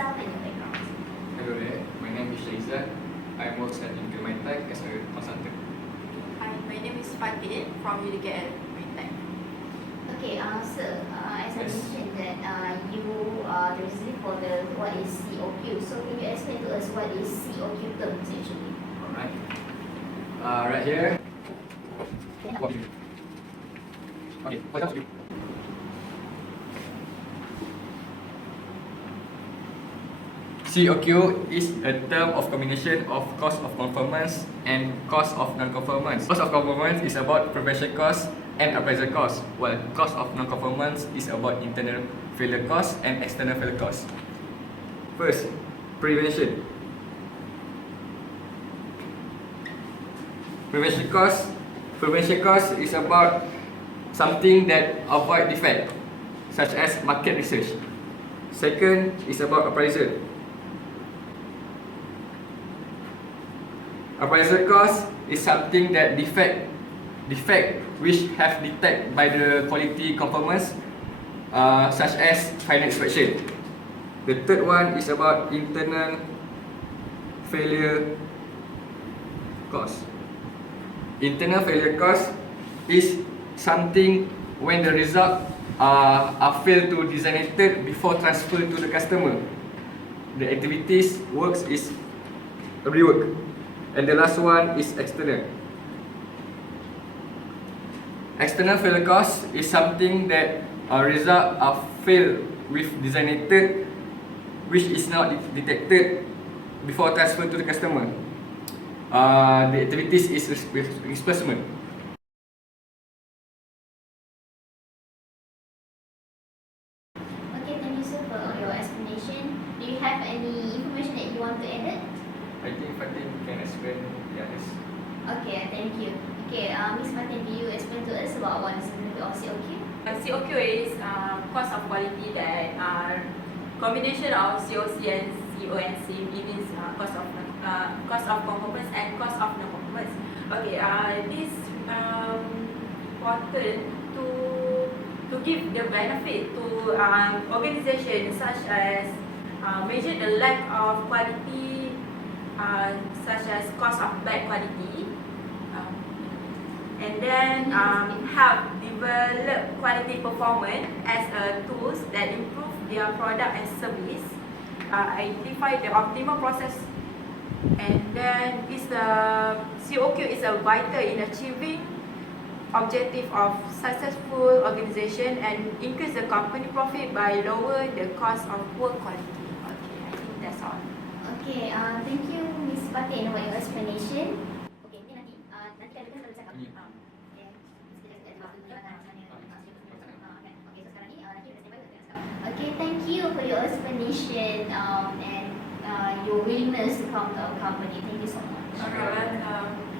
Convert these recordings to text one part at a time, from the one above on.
yourself and your background. Hello there, my name is Shaizat. I work at Intel as a consultant. Hi, my name is Fatin from UDKL Maritime. Okay, sir, as I Yes. mentioned that you are the reason for the what is COQ. So can you explain to us what is COQ terms actually? Alright. Right here. Okay, what else? COQ is a term of combination of cost of conformance and cost of non-conformance. Cost of conformance is about prevention cost and appraisal cost, while cost of non-conformance is about internal failure cost and external failure cost. First, prevention. Prevention cost is about something that avoid defect, such as market research. Second is about appraisal. Appraisal cost is something that defect which have detected by the quality conformance, such as final inspection. The third one is about internal failure cost. Internal failure cost is something when the result are failed to designated before transfer to the customer. The activities works is rework. And the last one is external. External failure cost is something that result are failed with designated which is not detected before transfer to the customer. The activities is replacement. Okay, thank you sir for your explanation. Do you have any information that you want to add? I think Fatin can explain this. Okay, thank you. Okay, Miss Fatin, do you explain to us about what is the benefit of COQ? COQ is cost of quality that are combination of COC and CONC. It means cost of conformance and cost of non-conformance. Okay, this important to give the benefit to organization such as measure the lack of quality, such as cost of bad quality, and then help develop quality performance as a tools that improve their product and service, identify the optimal process, and then is the COQ is a vital in achieving objective of successful organization and increase the company profit by lower the cost of work quality. Okay, I think that's all. Okay, thank you Miss Fatin for your explanation. Okay, nanti kan kita bercakap. Okay, okay, thank you for your explanation and your willingness to come to our company. Thank you so much. Welcome.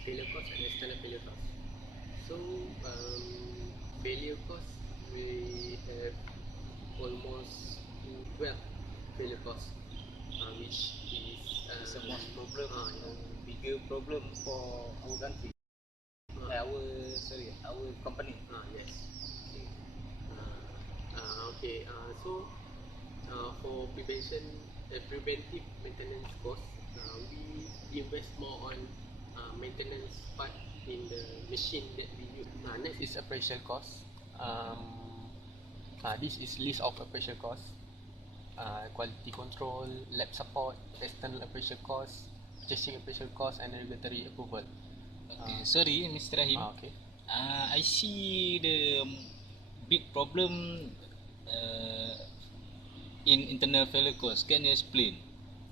Failure cost and external failure cost. So failure cost we have almost 12 failure cost, which is it's the most problem, bigger problem for our country. Our company. Yes. Okay. So for preventive maintenance cost, we invest more on maintenance part in the machine that we use. Next is operational cost. This is list of operational costs: quality control, lab support, external operational costs, purchasing operational costs, and regulatory approval. Okay, sorry, Mr. Rahim. Okay. I see the big problem in internal failure cost. Can you explain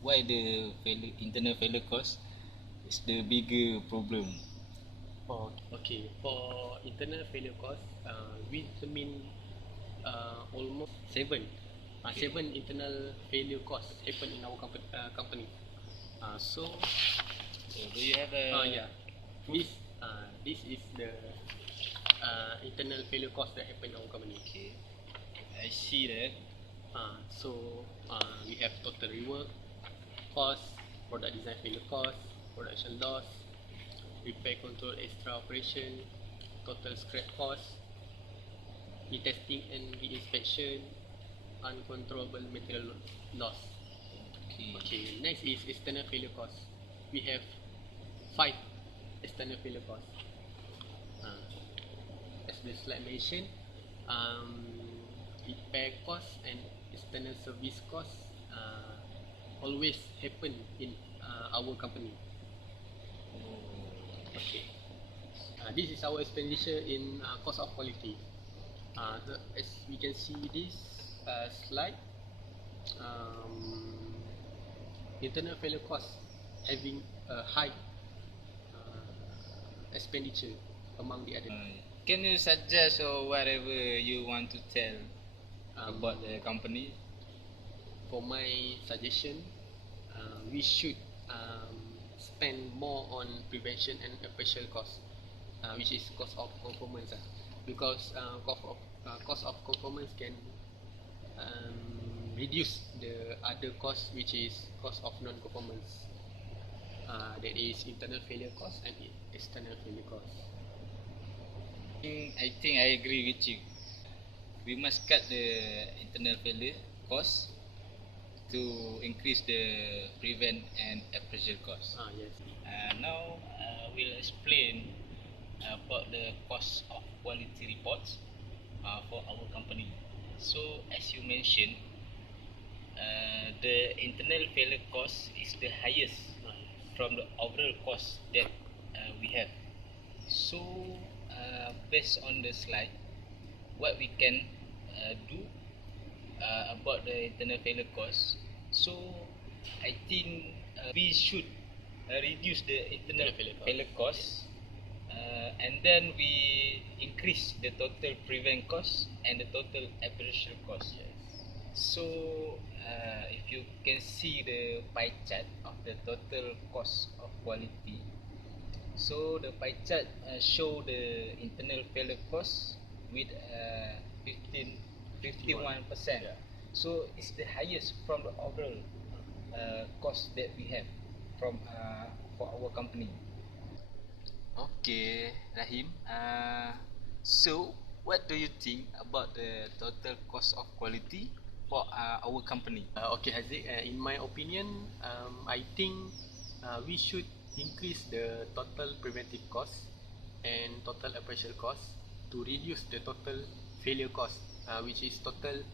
why the internal failure cost is the bigger problem? Okay, for internal failure cost, we determine almost seven internal failure costs happen in our company. So So do you have a yeah, this is the internal failure cost that happen in our company. Okay, I see that. So we have total rework cost, product design failure cost, production loss, repair control extra operation, total scrap cost, retesting and reinspection, uncontrollable material loss. Okay, next is external failure cost. We have 5 external failure costs. As the slide mentioned, repair costs and external service costs always happen in our company. Okay. This is our expenditure in cost of quality. As we can see this slide, internal failure costs having a high expenditure among the other. Can you suggest or whatever you want to tell about the company? For my suggestion, we should spend more on prevention and appraisal cost, which is cost of conformance. Because cost of conformance can reduce the other cost, which is cost of non-conformance. That is internal failure cost and external failure cost. I think I agree with you. We must cut the internal failure cost to increase the prevent and appraisal cost. Yes. Now we'll explain about the cost of quality reports for our company. So as you mentioned, the internal failure cost is the highest from the overall cost that we have. So based on the slide, what we can do about the internal failure cost. So I think we should reduce the internal failure cost, and then we increase the total prevent cost and the total appraisal cost. So if you can see the pie chart of the total cost of quality, so the pie chart show the internal failure cost with 51%. So it's the highest from the overall cost that we have from for our company. Okay, Rahim. So what do you think about the total cost of quality for our company? Okay, Haziq, in my opinion, I think we should increase the total preventive cost and total appraisal cost to reduce the total failure cost, which is total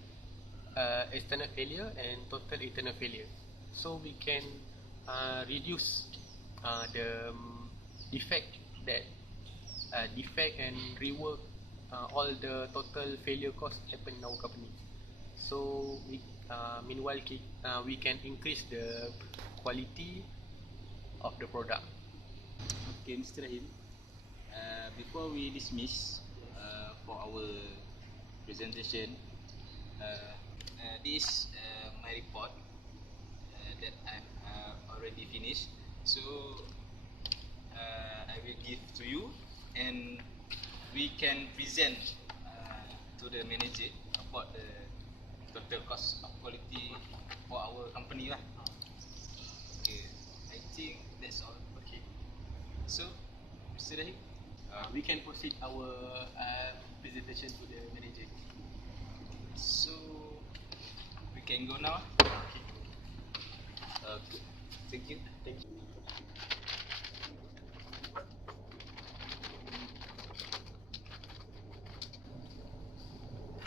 external failure and total internal failure. So we can reduce the defect and rework all the total failure costs happen in our company. So meanwhile we can increase the quality of the product. Okay, Mr. Rahim. Before we dismiss for our presentation, this my report that I've already finished. So I will give to you, and we can present to the manager about the total cost of quality for our company lah. Okay, I think that's all. Okay, So, Mr. Rahim, we can proceed our presentation to the manager. so we can go now. Okay, Okay, thank you. thank you.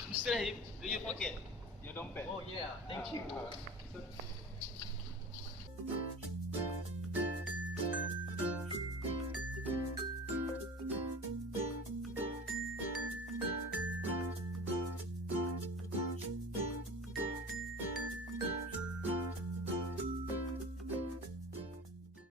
Mr. Rahim, do you forget your dompet? Oh yeah, thank you.